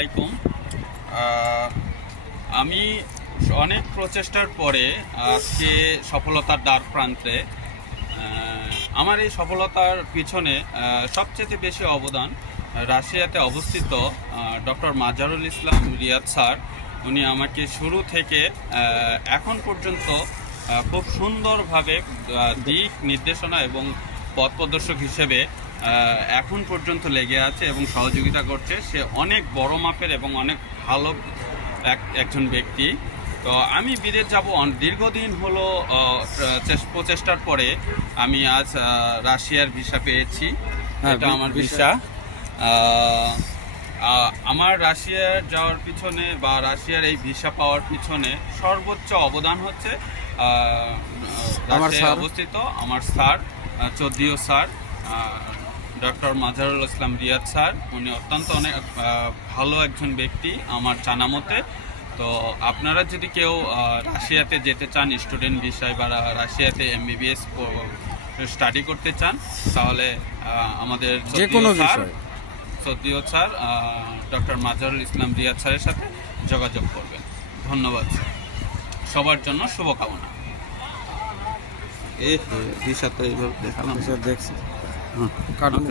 আলাইকুম। আমি অনেক প্রচেষ্টার পরে আজকে সফলতার দ্বার প্রান্তে। আমার এই সফলতার পিছনে সবচেয়ে বেশি অবদান রাশিয়াতে অবস্থিত ডক্টর মাজারুল ইসলাম রিয়াদ স্যার। উনি আমাকে শুরু থেকে এখন পর্যন্ত খুব সুন্দরভাবে দিক নির্দেশনা এবং পথ প্রদর্শক হিসেবে এখন পর্যন্ত লেগে আছে এবং সহযোগিতা করছে। সে অনেক বড় মাপের এবং অনেক ভালো একজন ব্যক্তি। তো আমি বিদেশ যাব দীর্ঘদিন হলো প্রচেষ্টার পরে আমি আজ রাশিয়ার ভিসা পেয়েছি। এটা আমার ভিসা। আমার রাশিয়ার যাওয়ার পিছনে বা রাশিয়ার এই ভিসা পাওয়ার পিছনে সর্বোচ্চ অবদান হচ্ছে রাশিয়ায় অবস্থিত আমার sir, Chowdhury sir, doctor Mazharul Islam Riyad sir. উনি অত্যন্ত অনেক ভালো একজন ব্যক্তি আমার জানা মতে। তো আপনারা যদি কেউ রাশিয়াতে যেতে চান স্টুডেন্ট ভিসায় বা রাশিয়াতে MBBS স্টাডি করতে চান, তাহলে আমাদের যে কোনো বিষয় চৌধুরী স্যার, ডক্টর মাজারুল ইসলাম রিয়াদ স্যারের সাথে যোগাযোগ করবেন। ধন্যবাদ স্যার, সবার জন্য শুভকামনা। ভিসা তো এইভাবে দেখালাম, দেখছি কার্টুন